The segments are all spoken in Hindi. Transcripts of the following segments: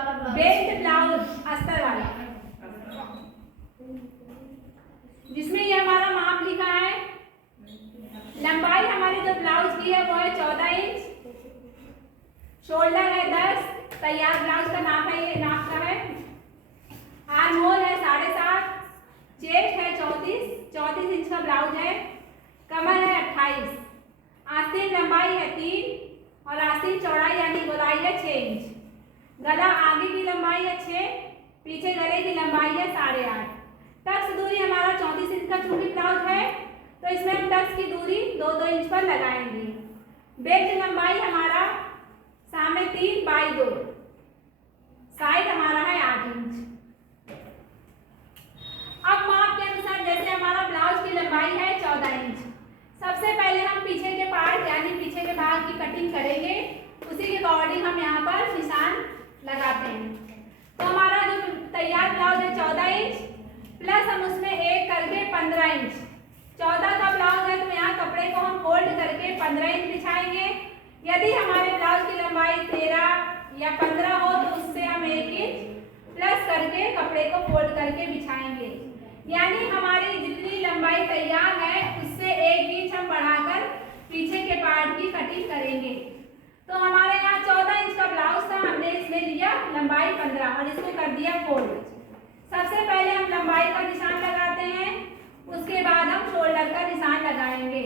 बेल्ट ब्लाउज अस्तर वाला, जिसमें ये हमारा माप लिखा है। लंबाई हमारी जो ब्लाउज की है वो है 14 इंच, शोल्डर है 10, तैयार ब्लाउज का नाप है, ये नाप का है। आर्म होल है 7.5, चेस्ट है 34 इंच का ब्लाउज है। कमर है 28, आस्तीन लंबाई है 3 और आस्तीन चौड़ाई यानी गोलाई है 6 इंच। गला आगे की लंबाई है 6, पीछे गले की लंबाई है 8.5। टक्स दूरी हमारा 34 इंच का चूंकि ब्लाउज है तो इसमें हम टक्स की दूरी 2-2 इंच पर लगाएंगे। बेल्ट लंबाई हमारा सामने 3 बाई 2, साइड हमारा है 8 इंच। अब माप के अनुसार जैसे हमारा ब्लाउज की लंबाई है 14 इंच, सबसे पहले हम पीछे के पार्ट यानी पीछे के भाग की कटिंग करेंगे, उसी के अकॉर्डिंग हम यहाँ पर निशान लगाते हैं। तो हमारा जो तैयार ब्लाउज है 14 इंच प्लस हम उसमें 1 करके 15 इंच, 14 का ब्लाउज है तो यहाँ कपड़े को हम फोल्ड करके 15 इंच बिछाएंगे। यदि हमारे ब्लाउज की लंबाई 13 या 15 हो तो उससे हम 1 इंच प्लस करके कपड़े को फोल्ड करके बिछाएंगे, यानी हमारी जितनी लंबाई तैयार है उससे 1 इंच हम बढ़ाकर पीछे के पार्ट की कटिंग करेंगे। तो हमारे यहाँ 14 इंच का ब्लाउज था, हमने इसमें लिया लंबाई 15 और इसको कर दिया फोल्ड। सबसे पहले हम लंबाई का निशान लगाते हैं, उसके बाद हम शोल्डर का निशान लगाएंगे।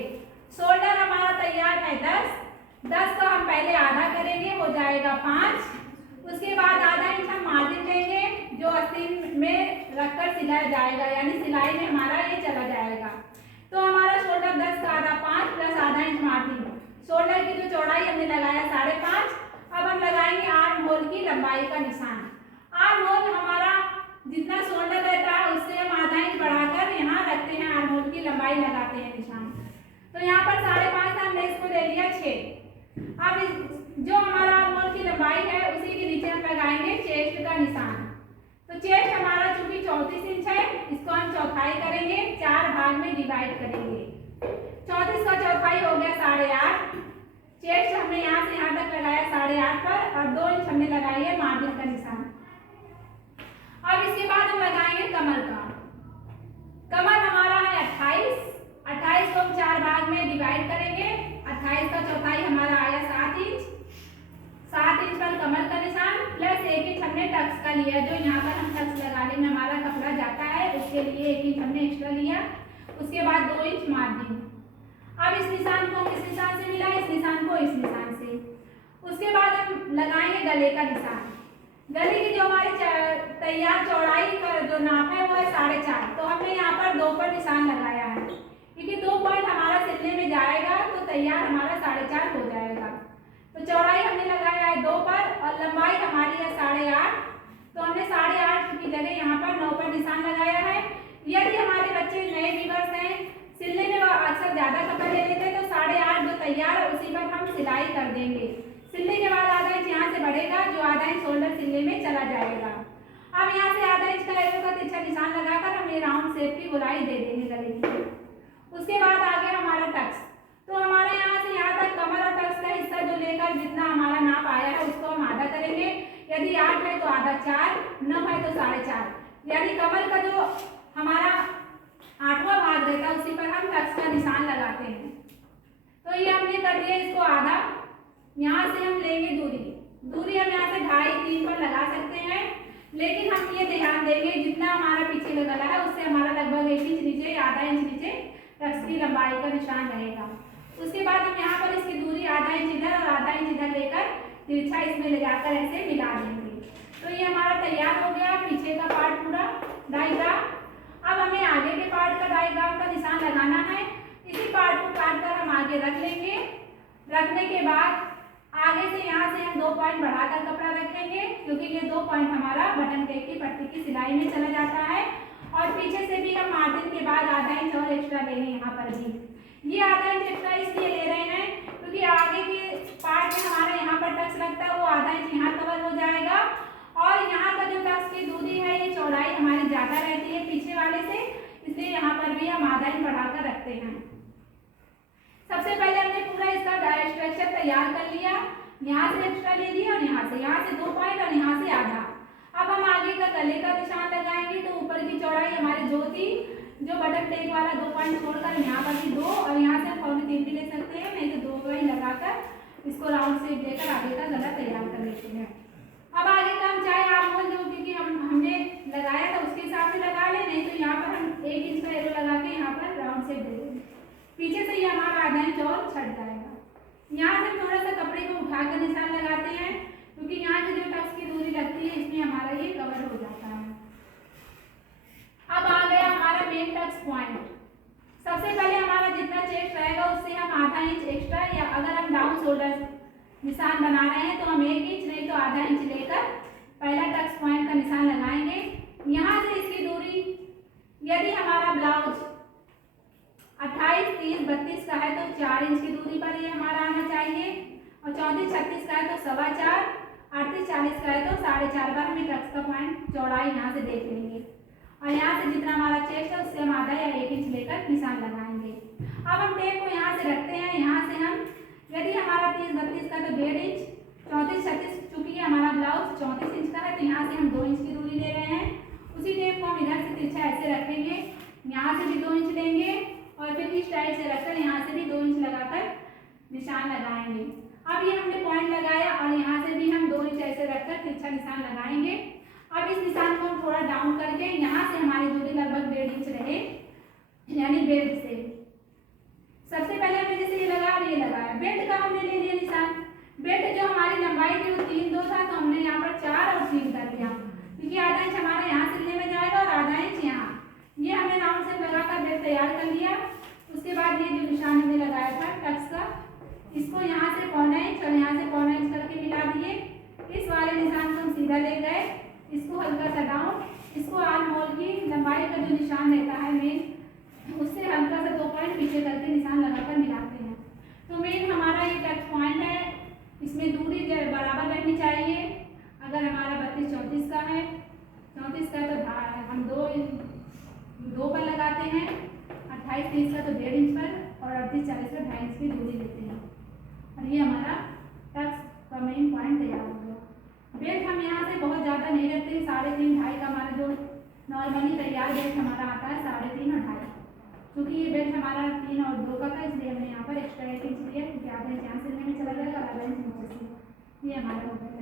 शोल्डर हमारा तैयार है 10 का हम पहले आधा करेंगे, हो जाएगा 5। उसके बाद आधा इंच हम मार्जिन लेंगे जो आस्तीन में रखकर सिलाया जाएगा, यानी सिलाई में हमारा ये चला जाएगा। तो हमारा शोल्डर 10 का आधा 5 प्लस आधा इंच मार्जिन, शोल्डर की जो चौड़ाई हमने लगाया 5.5। अब हम लगाएंगे आर्म होल की लंबाई का निशान। आर्म होल हमारा जितना शोल्डर रहता है उससे हम आधा इंच बढ़ाकर यहाँ रखते हैं, आर्म होल की लंबाई लगाते हैं निशान। तो यहाँ पर 5.5 हमने इसको ले लिया 6। अब जो हमारा आर्म होल की लंबाई है उसी के नीचे हम लगाएंगे चेस्ट का निशान। तो चेस्ट हमारा चूंकि 34 इंच है, इसको हम चौथाई करेंगे, 4 भाग में डिवाइड करेंगे। 34 का चौथाई हो गया 8.5। चेस्ट हमने यहाँ से यहाँ तक लगाया 8.5 पर और 2 इंच हमने लगाई है मार्जिन का निशान। अब इसके बाद हम लगाएंगे कमर का। कमर हमारा है 28 को हम 4 भाग में डिवाइड करेंगे। 28 का चौथाई हमारा आया 7 इंच। 7 इंच पर कमर का निशान प्लस 1 इंच हमने टक्स का लिया, जो यहाँ पर हम टक्स लगाने में हमारा कपड़ा जाता है उसके लिए 1 इंच हमने एक्स्ट्रा लिया। उसके बाद 2 इंच मार्जिन। अब इस निशान को किस निशान से मिला, इस निशान को इस निशान से। उसके बाद हम लगाएंगे गले का निशान। गले की जो हमारी तैयार चौड़ाई का जो नाप है वो है 4.5, तो हमने यहाँ पर 2 पर निशान लगाया है, क्योंकि 2 पॉइंट हमारा सिलने में जाएगा तो तैयार हमारा 4.5 हो जाएगा। तो चौड़ाई हमने लगाया है 2 पर और लंबाई हमारी है 8.5, तो हमने 8.5 की जगह यहाँ पर 9 पर निशान लगाया है। यदि हमारे बच्चे नए वीवर्स हैं, सिलने में अक्सर ज़्यादा कपड़ा ले लेते हैं, तो 8.5 जो तैयार है उसी पर हम सिलाई कर देंगे। सिलने के बाद आधा इंच यहाँ से बढ़ेगा, जो आधा इंच शोल्डर सिलने में चला जाएगा। अब यहाँ से आधा इंच का एरो का तिरछा निशान लगाकर हम ये राउंड शेप की गोलाई दे देंगे गले की। उसके बाद आ गया हमारा टक्स। तो हमारे यहाँ से यहाँ तक कमर और टक्स का हिस्सा जो लेकर जितना हमारा नाप आया है उसको हम आधा करेंगे। यदि 8 है तो आधा 4, 9 है तो 4.5, यानी कमर का जो हमारा 8वां भाग रहता है उसी पर हम टक्स का निशान लगाते हैं। तो ये हमने कर दिया इसको आधा। यहाँ से हम लेंगे दूरी हम यहाँ से 2.5-3 पर लगा सकते हैं, लेकिन हम ये ध्यान देंगे जितना हमारा पीछे का गला है उससे हमारा लगभग 1 इंच नीचे, आधा इंच नीचे टक्स की लंबाई का निशान रहेगा। उसके बाद हम यहाँ पर इसकी दूरी आधा इंच इधर और आधा इंच इधर लेकर तिरछा इसमें ले जाकर ऐसे मिला देंगे। तो ये हमारा तैयार हो गया पीछे का पार्ट पूरा डायग्राम। अब हमें आगे के पार्ट का डायग्राम का निशान लगाना है। इसी पार्ट को काट कर हम आगे रख लेंगे। रखने के बाद आगे से यहाँ से हम 2 पॉइंट बढ़ाकर कपड़ा रखेंगे, क्योंकि ये 2 पॉइंट हमारा बटन टेप की पट्टी की सिलाई में चला जाता है। और पीछे से भी हम मार्जिन के बाद आधा इंच और एक्स्ट्रा लेंगे। यहाँ पर भी ये आधा इंच एक्स्ट्रा इसलिए ले रहे हैं क्योंकि आगे के पार्ट में हमारा यहाँ पर टक्स लगता है, वो आधा इंच यहाँ कवर हो जाएगा। और यहाँ का जो टक्स की दूरी है ये चौड़ाई हमारी ज़्यादा रहती है पीछे वाले से, इसलिए यहाँ पर भी हम आधा इंच बढ़ाकर रखते हैं। सबसे पहले हमने पूरा इसका स्ट्रक्चर तैयार कर लिया। यहाँ से एक्स्ट्रा ले लिया और यहाँ से 2 पॉइंट और यहाँ से आधा। डबल टेक वाला 2 पॉइंट छोड़कर यहाँ पर भी 2 और यहाँ से 3 भी ले सकते हैं, नहीं तो 2 का ही लगाकर इसको राउंड शेप देकर आगे का गला तैयार कर लेते हैं। अब आगे का हम चाहे आप बोल दो, क्योंकि हमने लगाया था उसके हिसाब से लगा ले, नहीं तो यहाँ पर हम 1 इंच का एरो लगा के यहाँ पर राउंड शेप दे देंगे। पीछे से ये हमारा आधा इंच और छट जाएगा। यहाँ से थोड़ा सा कपड़े को उठाकर निशान लगाते हैं, क्योंकि यहाँ से जो टक्स की दूरी लगती है इसमें हमारा ये कवर हो जाता है। अब आ गया हमारा मेन टक्स पॉइंट। सबसे पहले हमारा जितना चेस्ट रहेगा उससे हम आधा इंच एक्स्ट्रा, या अगर हम डाउन शोल्डर निशान बना रहे हैं तो हम 1 इंच नहीं तो आधा इंच लेकर पहला टक्स पॉइंट का निशान लगाएंगे। यहाँ से इसकी दूरी, यदि हमारा ब्लाउज 28, 30, 32 का है तो 4 इंच की दूरी पर ये हमारा आना चाहिए, और 34, 36 का है तो 4.25, 38, 40 का है तो 4.5 बार हमें टक्स का पॉइंट चौड़ाई यहाँ से देख लेंगे, और यहाँ से जितना हमारा चेस्ट है उससे हम आधा या 1 इंच लेकर निशान लगाएंगे। अब हम टेप को यहाँ से रखते हैं। यहाँ से हम, यदि हमारा 30, 32 का तो 1.5 इंच, 34, 36 चूंकि हमारा ब्लाउज 34 इंच का है तो यहाँ से हम 2 इंच की दूरी ले रहे हैं। उसी टेप को हम इधर से तिरछा ऐसे रखेंगे, यहाँ से भी 2 इंच लेंगे और फिर इस टाइप से रखकर यहाँ से भी 2 इंच लगाकर निशान लगाएंगे। अब ये हमने पॉइंट लगाया और यहाँ से भी हम 2 इंच ऐसे रखकर तिरछा निशान लगाएंगे। अब इस निशान को हम थोड़ा डाउन करके यहाँ से हमारी दूरी लगभग 1.5 इंच रहे, यानी बेल्ट से। सबसे पहले हमने जैसे ये लगा और ये लगाया, बेल्ट का हमने ले लिया निशान। बेल्ट जो हमारी लंबाई थी वो 3, 2 था, तो हमने यहाँ पर 4 और 3 कर दिया, क्योंकि आधा इंच हमारा यहाँ सिलने में जाएगा और आधा इंच यहाँ। ये हमने राउंड शेप लगाकर बेल्ट तैयार कर लिया। उसके बाद ये जो निशान हमने लगाया था टक्स का, इसको यहाँ से 1.25 इंच और यहाँ से 1.25 इंच करके मिला दिए। इस वाले निशान को हम सीधा ले गए, इसको हल्का सा डाउन, इसको आर्म होल की लंबाई का जो निशान रहता है मेन, उससे हल्का सा 2 पॉइंट पीछे करके निशान लगाकर मिलाते हैं। तो मेन हमारा ये टच पॉइंट है, इसमें दूरी बराबर रहनी चाहिए। अगर हमारा 32, 34 का है, 34 का तो हम 2 पर लगाते हैं, 28, 30 का तो 1.5 इंच पर, और 38, 40 का 2.5 इंच की दूरी लेते हैं, और ये हमारा टक्स का मेन पॉइंट तैयार हो गया। बेल्ट हम यहाँ से बहुत ज़्यादा नहीं रखते, 3.5, 2.5 का हमारा जो नॉर्मली तैयार बेल्ट हमारा आता है 3.5 और 2.5, क्योंकि ये बेल्ट हमारा 3 और 2 का था, इसलिए हमने यहाँ पर एक्स्ट्रा 1 इंच लिया, क्योंकि आधा इंच यहाँ सिलने में चला जाएगा और आधा इंच नीचे से। ये हमारा हो गया।